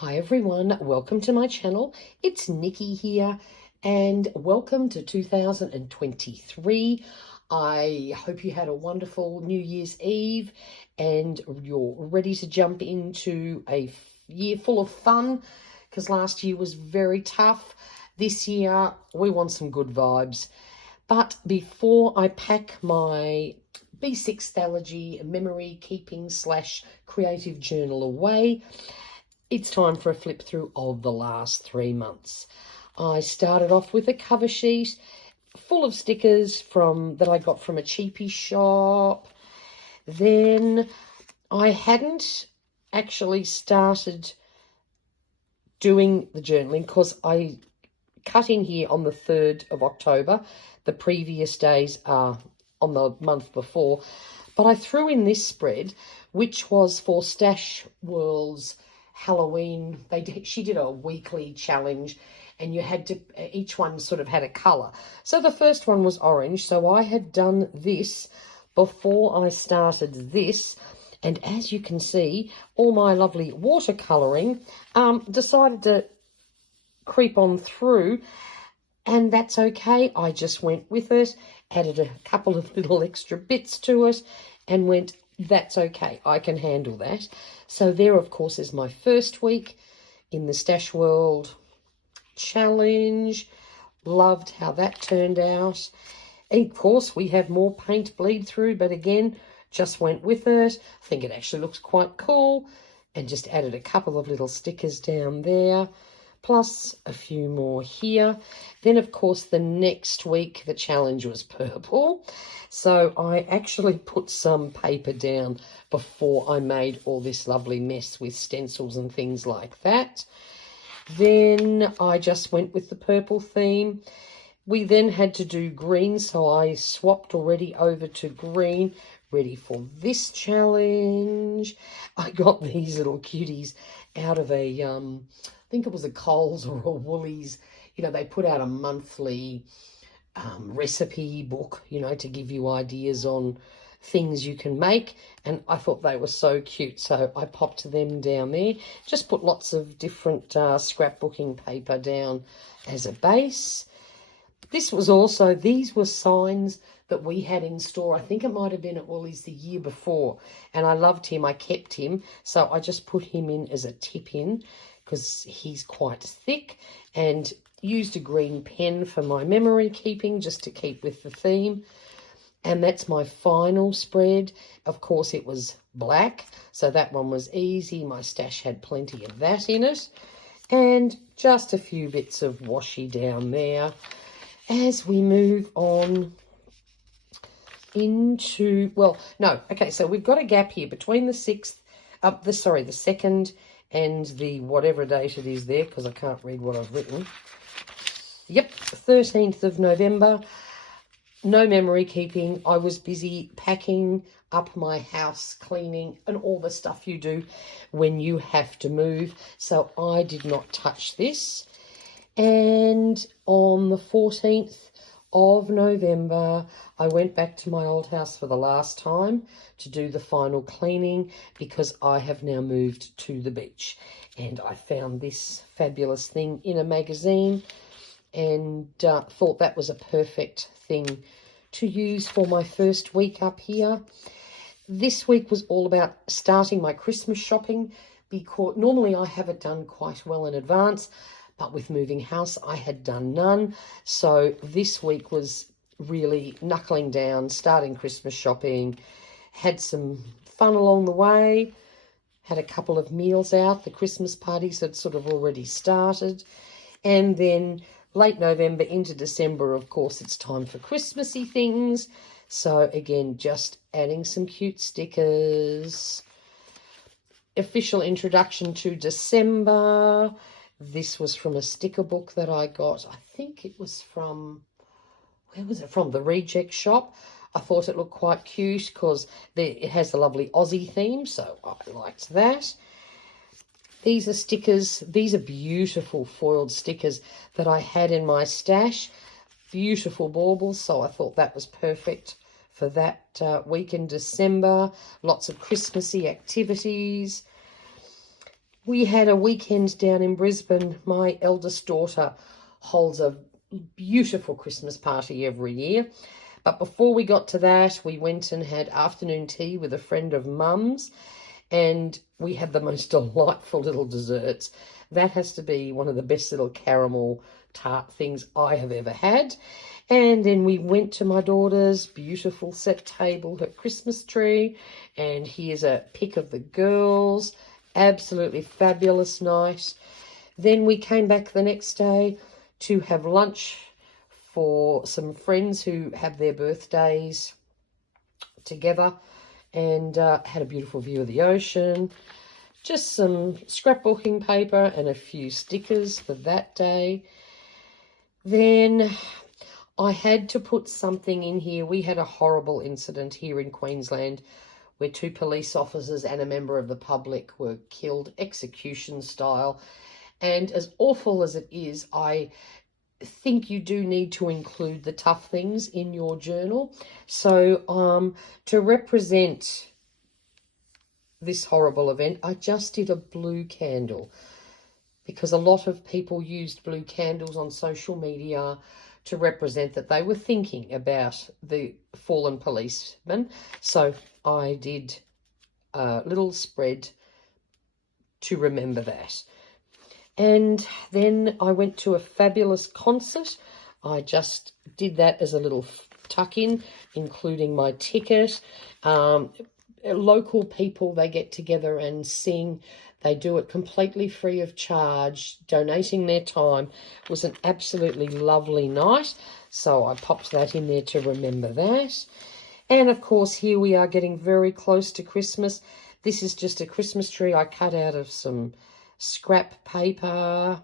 Hi everyone, welcome to my channel. It's Nikki here and welcome to 2023. I hope you had a wonderful New Year's Eve and you're ready to jump into a year full of fun because last year was very tough. This year we want some good vibes. But before I pack my B6 Stalogy memory keeping / creative journal away, it's time for a flip through of the last 3 months. I started off with a cover sheet full of stickers that I got from a cheapie shop. Then I hadn't actually started doing the journaling because I cut in here on the 3rd of October. The previous days are on the month before. But I threw in this spread, which was for Stash World's Halloween. She did a weekly challenge and you had to, each one sort of had a colour. So the first one was orange. So I had done this before I started this. And as you can see, all my lovely watercolouring decided to creep on through. And that's okay. I just went with it, added a couple of little extra bits to it and went, that's okay, I can handle that. So there, of course, is my first week in the Stash World Challenge. Loved how that turned out. And of course, we have more paint bleed through, but again, just went with it. I think it actually looks quite cool. And just added a couple of little stickers down there, plus a few more here. Then, of course, the next week, the challenge was purple. So I actually put some paper down before I made all this lovely mess with stencils and things like that. Then I just went with the purple theme. We then had to do green, so I swapped already over to green, ready for this challenge. I got these little cuties out of a, I think it was a Coles or a Woolies. You know, they put out a monthly recipe book, you know, to give you ideas on things you can make. And I thought they were so cute, so I popped them down there. Just put lots of different scrapbooking paper down as a base. This was also, these were signs that we had in store. I think it might have been at Woolies the year before. And I loved him. I kept him. So I just put him in as a tip in because he's quite thick, and used a green pen for my memory keeping just to keep with the theme. And that's my final spread. Of course, it was black, so that one was easy. My stash had plenty of that in it. And just a few bits of washi down there. As we move on into, well, no, okay, so we've got a gap here between the 2nd and the whatever date it is there, because I can't read what I've written. Yep, 13th of November. No memory keeping. I was busy packing up my house, cleaning, and all the stuff you do when you have to move. So I did not touch this. And on the 14th of November, I went back to my old house for the last time to do the final cleaning because I have now moved to the beach. And I found this fabulous thing in a magazine and thought that was a perfect thing to use for my first week up here. This week was all about starting my Christmas shopping because normally I have it done quite well in advance, but with moving house I had done none. So this week was really knuckling down, starting Christmas shopping, had some fun along the way, had a couple of meals out. The Christmas parties had sort of already started. And then late November into December, of course, it's time for Christmassy things. So again, just adding some cute stickers. Official introduction to December. This was from a sticker book that I got. I think it was from, where was it from? The Reject Shop. I thought it looked quite cute because it has the lovely Aussie theme, so I liked that. These are stickers. These are beautiful foiled stickers that I had in my stash. Beautiful baubles, so I thought that was perfect for that week in December. Lots of Christmassy activities. We had a weekend down in Brisbane. My eldest daughter holds a beautiful Christmas party every year. But before we got to that, we went and had afternoon tea with a friend of Mum's, and we had the most delightful little desserts. That has to be one of the best little caramel tart things I have ever had. And then we went to my daughter's beautiful set table, her Christmas tree, and here's a pic of the girls. Absolutely fabulous night. Then we came back the next day to have lunch for some friends who have their birthdays together, and had a beautiful view of the ocean. Just some scrapbooking paper and a few stickers for that day. Then I had to put something in here. We had a horrible incident here in Queensland where 2 police officers and a member of the public were killed execution style. And as awful as it is, I think you do need to include the tough things in your journal. So to represent this horrible event, I just did a blue candle, because a lot of people used blue candles on social media to represent that they were thinking about the fallen policemen. So I did a little spread to remember that. And then I went to a fabulous concert. I just did that as a little tuck-in, including my ticket. Local people, they get together and sing. They do it completely free of charge, donating their time. It was an absolutely lovely night, so I popped that in there to remember that. And, of course, here we are getting very close to Christmas. This is just a Christmas tree I cut out of some scrap paper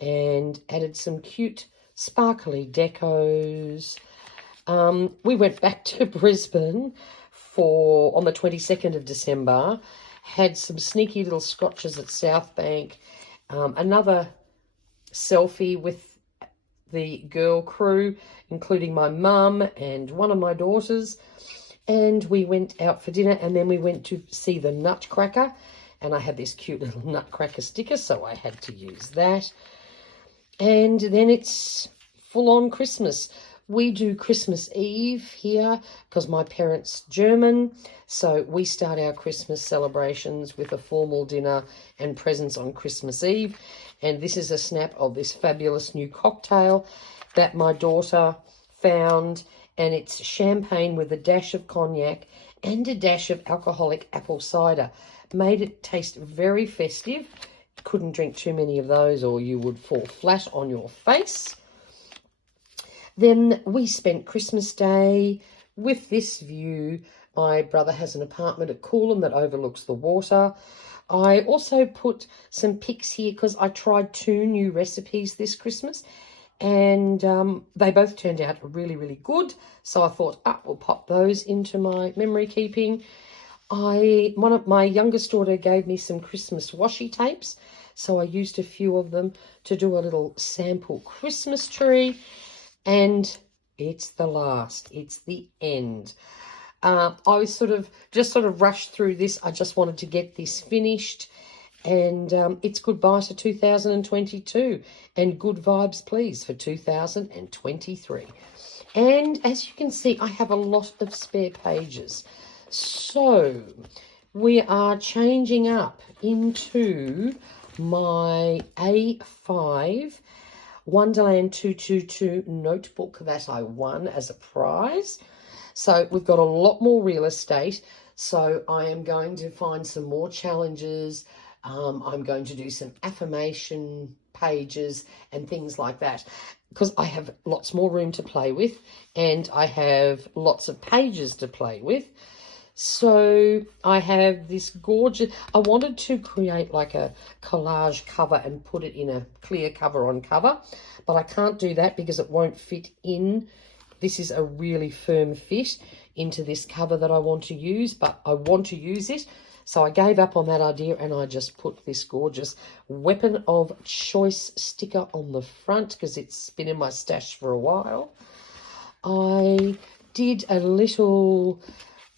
and added some cute sparkly decos. We went back to Brisbane on the 22nd of December, had some sneaky little scotches at South Bank, another selfie with the girl crew, including my mum and one of my daughters, and we went out for dinner, and then we went to see the Nutcracker, and I had this cute little Nutcracker sticker, so I had to use that. And then it's full-on Christmas. We do Christmas Eve here because my parents' German, so we start our Christmas celebrations with a formal dinner and presents on Christmas Eve. And this is a snap of this fabulous new cocktail that my daughter found, and it's champagne with a dash of cognac and a dash of alcoholic apple cider. Made it taste very festive. Couldn't drink too many of those or you would fall flat on your face. Then we spent Christmas Day with this view. My brother has an apartment at Coolum that overlooks the water. I also put some pics here because I tried 2 new recipes this Christmas, and they both turned out really, really good. So I thought, we'll pop those into my memory keeping. My youngest daughter gave me some Christmas washi tapes, so I used a few of them to do a little sample Christmas tree. And it's the last. It's the end. I was sort of rushed through this. I just wanted to get this finished. And it's goodbye to 2022. And good vibes, please, for 2023. And as you can see, I have a lot of spare pages. So we are changing up into my A5 Wonderland 222 notebook that I won as a prize. So we've got a lot more real estate. So I am going to find some more challenges. I'm going to do some affirmation pages and things like that, because I have lots more room to play with and I have lots of pages to play with. So I have this gorgeous, I wanted to create like a collage cover and put it in a clear cover on cover, but I can't do that because it won't fit in. This is a really firm fit into this cover that I want to use, but I want to use it. So I gave up on that idea and I just put this gorgeous weapon of choice sticker on the front because it's been in my stash for a while. I did a little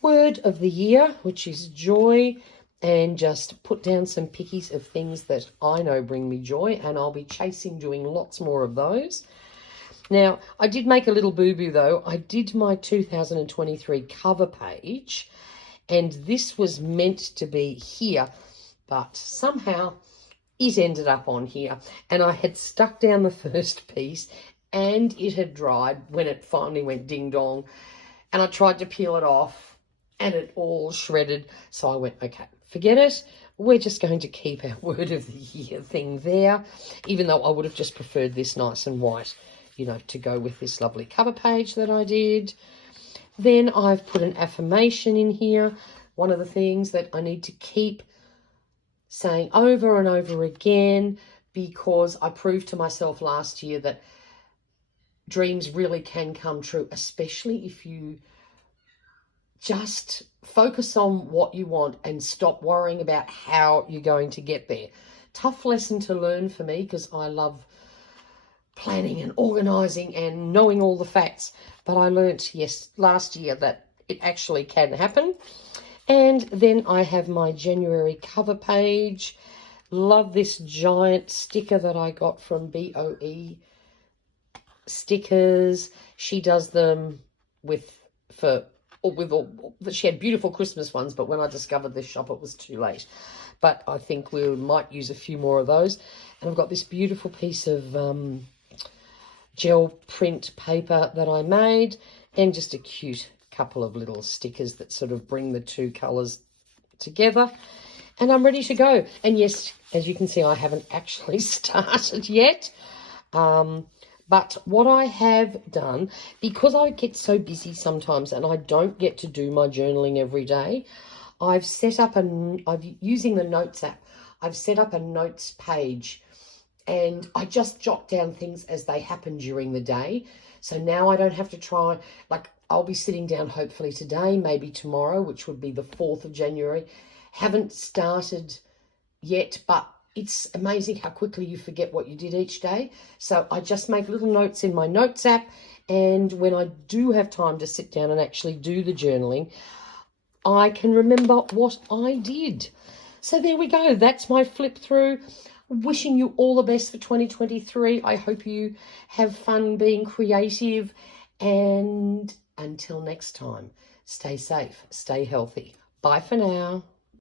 word of the year, which is joy, and just put down some pickies of things that I know bring me joy, and I'll be chasing doing lots more of those. Now, I did make a little boo-boo though. I did my 2023 cover page, and this was meant to be here, but somehow it ended up on here, and I had stuck down the first piece and it had dried when it finally went ding dong, and I tried to peel it off and it all shredded. So I went, okay, forget it. We're just going to keep our word of the year thing there, even though I would have just preferred this nice and white, you know, to go with this lovely cover page that I did. Then I've put an affirmation in here. One of the things that I need to keep saying over and over again, because I proved to myself last year that dreams really can come true, especially if you just focus on what you want and stop worrying about how you're going to get there. Tough lesson to learn for me, because I love planning and organising and knowing all the facts. But I learnt, yes, last year that it actually can happen. And then I have my January cover page. Love this giant sticker that I got from BOE Stickers. She does them she had beautiful Christmas ones, but when I discovered this shop, it was too late. But I think we might use a few more of those. And I've got this beautiful piece of gel print paper that I made, and just a cute couple of little stickers that sort of bring the two colours together. And I'm ready to go. And yes, as you can see, I haven't actually started yet. But what I have done, because I get so busy sometimes and I don't get to do my journaling every day, I've set up using the Notes app, I've set up a notes page, and I just jot down things as they happen during the day. So now I don't have to try, like I'll be sitting down hopefully today, maybe tomorrow, which would be the 4th of January. Haven't started yet, but it's amazing how quickly you forget what you did each day. So I just make little notes in my Notes app, and when I do have time to sit down and actually do the journaling, I can remember what I did. So there we go. That's my flip through. Wishing you all the best for 2023. I hope you have fun being creative, and until next time, stay safe, stay healthy. Bye for now.